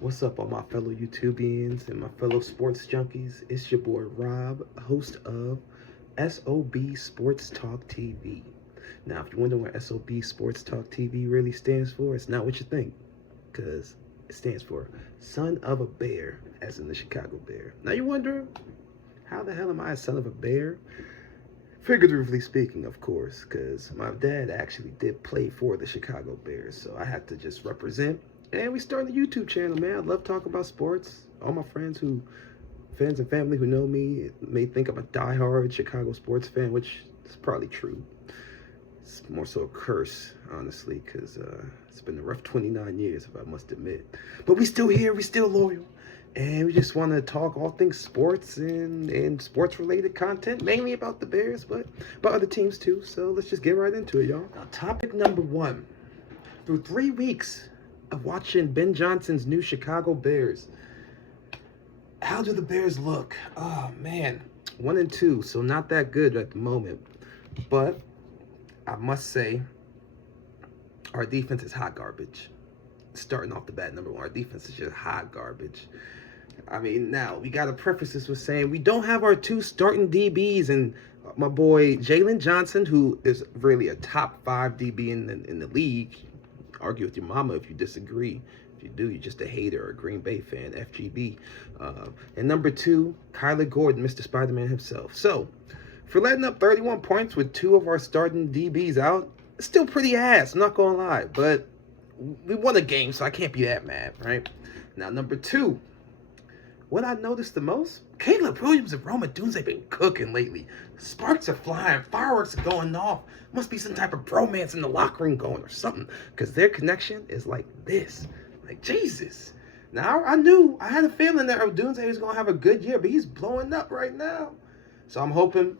What's up, all my fellow YouTubians and my fellow sports junkies? It's your boy Rob, host of S.O.B Sports Talk TV. Now, if you wonder what S.O.B Sports Talk TV really stands for, it's not what you think, because it stands for Son of a Bear, as in the Chicago Bear. Now, you're wondering, how the hell am I a son of a bear? Figuratively speaking, of course, because my dad actually did play for the Chicago Bears, so I had to just represent. And we started a YouTube channel, man. I love talking about sports. All my friends and family who know me may think I'm a diehard Chicago sports fan, which is probably true. It's more so a curse, honestly, because it's been a rough 29 years, if I must admit. But we still here, we still loyal. And we just want to talk all things sports and sports-related content, mainly about the Bears, but about other teams too. So let's just get right into it, y'all. Now, topic number one. Through 3 weeks of watching Ben Johnson's new Chicago Bears, how do the Bears look? Oh, man. 1-2, so not that good at the moment. But I must say, our defense is hot garbage. Starting off the bat, number one, our defense is just hot garbage. I mean, now, we got to preface this with saying we don't have our two starting DBs, and my boy Jalen Johnson, who is really a top 5 DB in the league. Argue with your mama if you disagree. If you do, you're just a hater or a Green Bay fan, FGB. And number 2, Kyler Gordon, Mr. Spider-Man himself. So, for letting up 31 points with 2 of our starting DBs out, it's still pretty ass, I'm not going to lie. But we won a game, so I can't be that mad, right? Now, number 2, what I noticed the most, Caleb Williams and Rome Odunze been cooking lately. Sparks are flying, fireworks are going off. Must be some type of bromance in the locker room going or something, because their connection is like this. Like, Jesus. Now, I had a feeling that Odunze was going to have a good year, but he's blowing up right now. So I'm hoping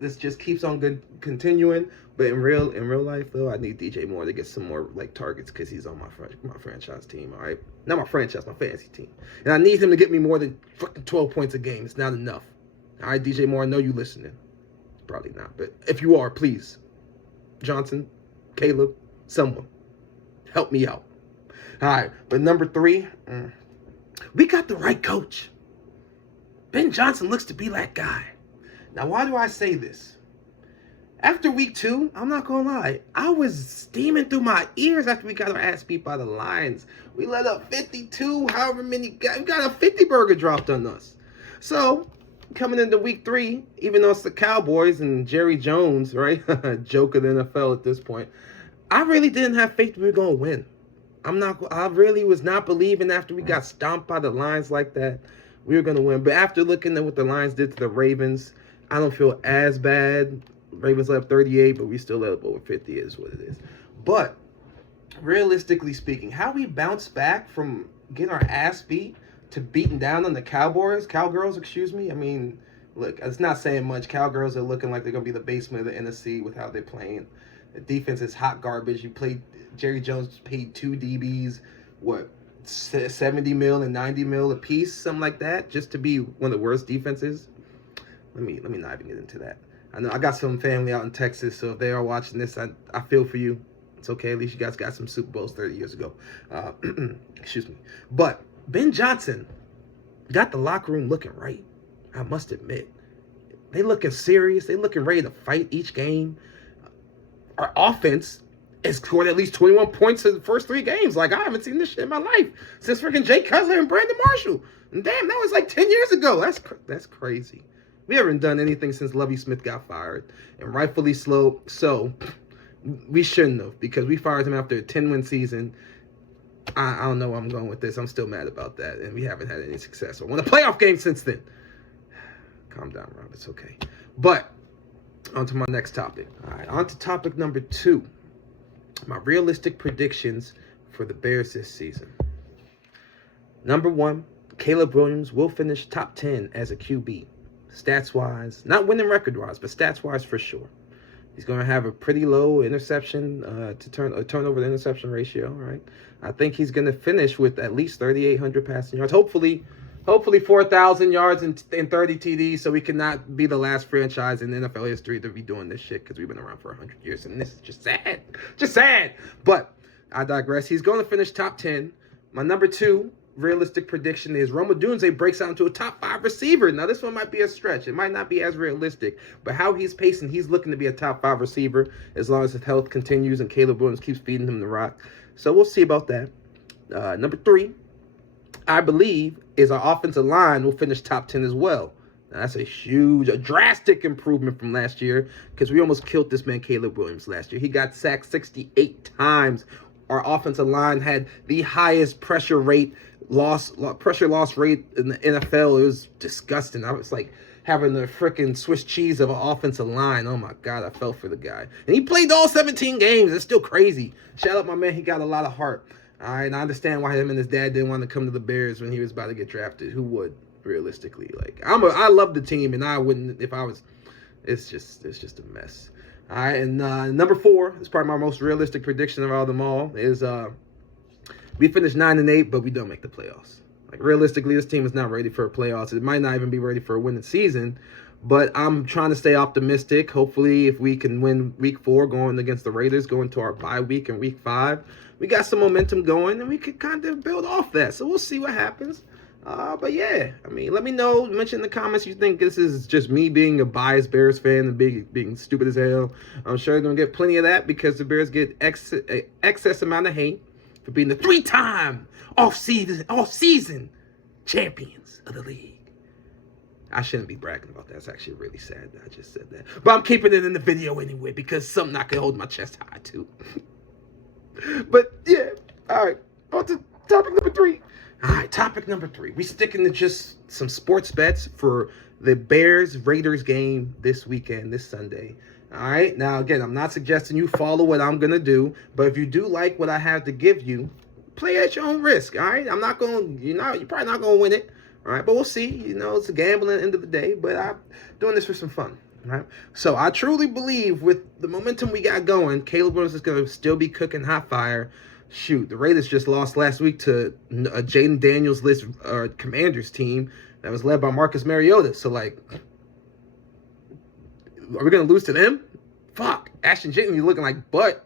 this just keeps on continuing. But in real life, though, I need DJ Moore to get some more targets because he's on my franchise team. All right, not my franchise, my fantasy team, and I need him to get me more than fucking 12 points a game. It's not enough. All right, DJ Moore, I know you listening. Probably not, but if you are, please, Johnson, Caleb, someone, help me out. All right, but number 3, we got the right coach. Ben Johnson looks to be that guy. Now, why do I say this? After week 2, I'm not going to lie, I was steaming through my ears after we got our ass beat by the Lions. We let up 52, however many guys. We got a 50-burger dropped on us. So, coming into week 3, even though it's the Cowboys and Jerry Jones, right? Joke of the NFL at this point. I really didn't have faith we were going to win. I really was not believing after we got stomped by the Lions like that, we were going to win. But after looking at what the Lions did to the Ravens, I don't feel as bad. Ravens let up 38, but we still let up over 50 is what it is. But realistically speaking, how we bounce back from getting our ass beat to beating down on the Cowgirls, excuse me. I mean, look, it's not saying much. Cowgirls are looking like they're going to be the basement of the NFC with how they're playing. The defense is hot garbage. Jerry Jones paid 2 DBs, 70 mil and 90 mil a piece, something like that, just to be one of the worst defenses. Let me not even get into that. I know I got some family out in Texas, so if they are watching this, I feel for you. It's okay. At least you guys got some Super Bowls 30 years ago. Excuse me. But Ben Johnson got the locker room looking right, I must admit. They looking serious. They looking ready to fight each game. Our offense has scored at least 21 points in the first 3 games. Like, I haven't seen this shit in my life since freaking Jay Cutler and Brandon Marshall. And damn, that was like 10 years ago. That's crazy. We haven't done anything since Lovie Smith got fired, and rightfully so. We shouldn't have, because we fired him after a 10-win season. I don't know where I'm going with this. I'm still mad about that, and we haven't had any success or won a playoff game since then. Calm down, Rob. It's okay. But on to my next topic. All right, on to topic number 2. My realistic predictions for the Bears this season. Number 1, Caleb Williams will finish top 10 as a QB. Stats-wise, not winning record-wise, but stats-wise for sure. He's going to have a pretty low interception turnover to interception ratio, right? I think he's going to finish with at least 3,800 passing yards. Hopefully 4,000 yards and 30 TDs, so we cannot be the last franchise in NFL history to be doing this shit, because we've been around for 100 years, and this is just sad. Just sad. But I digress. He's going to finish top 10. My number 2, realistic prediction is Roma Dunze breaks out into a top 5 receiver. Now, this one might be a stretch. It might not be as realistic, but how he's pacing, he's looking to be a top 5 receiver as long as his health continues and Caleb Williams keeps feeding him the rock. So we'll see about that. Number 3, I believe, is our offensive line will finish top 10 as well. Now, that's a drastic improvement from last year because we almost killed this man Caleb Williams last year. He got sacked 68 times. Our offensive line had the highest pressure loss rate in the NFL. It was disgusting. I was like having the freaking Swiss cheese of an offensive line. Oh my God, I felt for the guy. And he played all 17 games. It's still crazy. Shout out my man. He got a lot of heart. All right, and I understand why him and his dad didn't want to come to the Bears when he was about to get drafted. Who would, realistically? Like, I love the team, and I wouldn't if I was. It's just a mess. All right, and number 4 is probably my most realistic prediction of all them all is we finished 9-8, but we don't make the playoffs. Like, realistically, this team is not ready for playoffs. It might not even be ready for a winning season, but I'm trying to stay optimistic. Hopefully, if we can win week 4 going against the Raiders, going to our bye week in week 5, we got some momentum going, and we could kind of build off that. So we'll see what happens. But yeah, I mean, let me know. Mention in the comments you think this is just me being a biased Bears fan and being stupid as hell. I'm sure you're going to get plenty of that because the Bears get excess amount of hate for being the 3-time off-season champions of the league. I shouldn't be bragging about that. It's actually really sad that I just said that. But I'm keeping it in the video anyway because something I can hold my chest high to. But yeah, all right. On to topic number 3. All right, topic number 3. We sticking to just some sports bets for the Bears-Raiders game this weekend, this Sunday. All right, now again, I'm not suggesting you follow what I'm going to do, but if you do like what I have to give you, play at your own risk, all right? I'm not going to, you're probably not going to win it, all right? But we'll see. It's a gamble at the end of the day, but I'm doing this for some fun, all right? So I truly believe with the momentum we got going, Caleb Williams is going to still be cooking hot fire. Shoot, the Raiders just lost last week to a Jaden Daniels list Commanders team that was led by Marcus Mariota. So, like, are we going to lose to them? Fuck. Ashton Jitney looking like butt.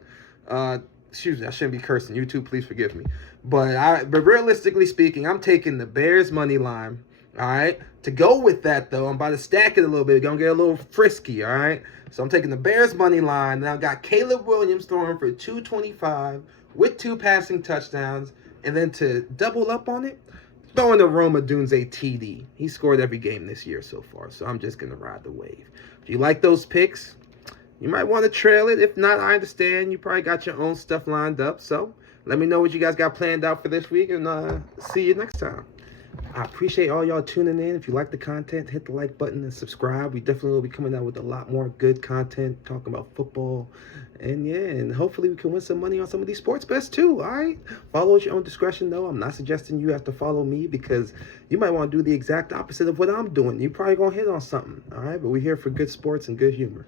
Excuse me, I shouldn't be cursing. YouTube, please forgive me. But realistically speaking, I'm taking the Bears money line. All right. To go with that, though, I'm about to stack it a little bit. Gonna get a little frisky. All right. So I'm taking the Bears money line. And I've got Caleb Williams throwing for 225 with 2 passing touchdowns. And then to double up on it, throwing the Roma Dunze TD. He scored every game this year so far. So I'm just gonna ride the wave. If you like those picks, you might want to trail it. If not, I understand. You probably got your own stuff lined up. So let me know what you guys got planned out for this week, and see you next time. I appreciate all y'all tuning in. If you like the content, hit the like button and subscribe. We definitely will be coming out with a lot more good content, talking about football. And yeah, and hopefully we can win some money on some of these sports bets too, all right? Follow at your own discretion, though. I'm not suggesting you have to follow me because you might want to do the exact opposite of what I'm doing. You're probably going to hit on something, all right? But we're here for good sports and good humor.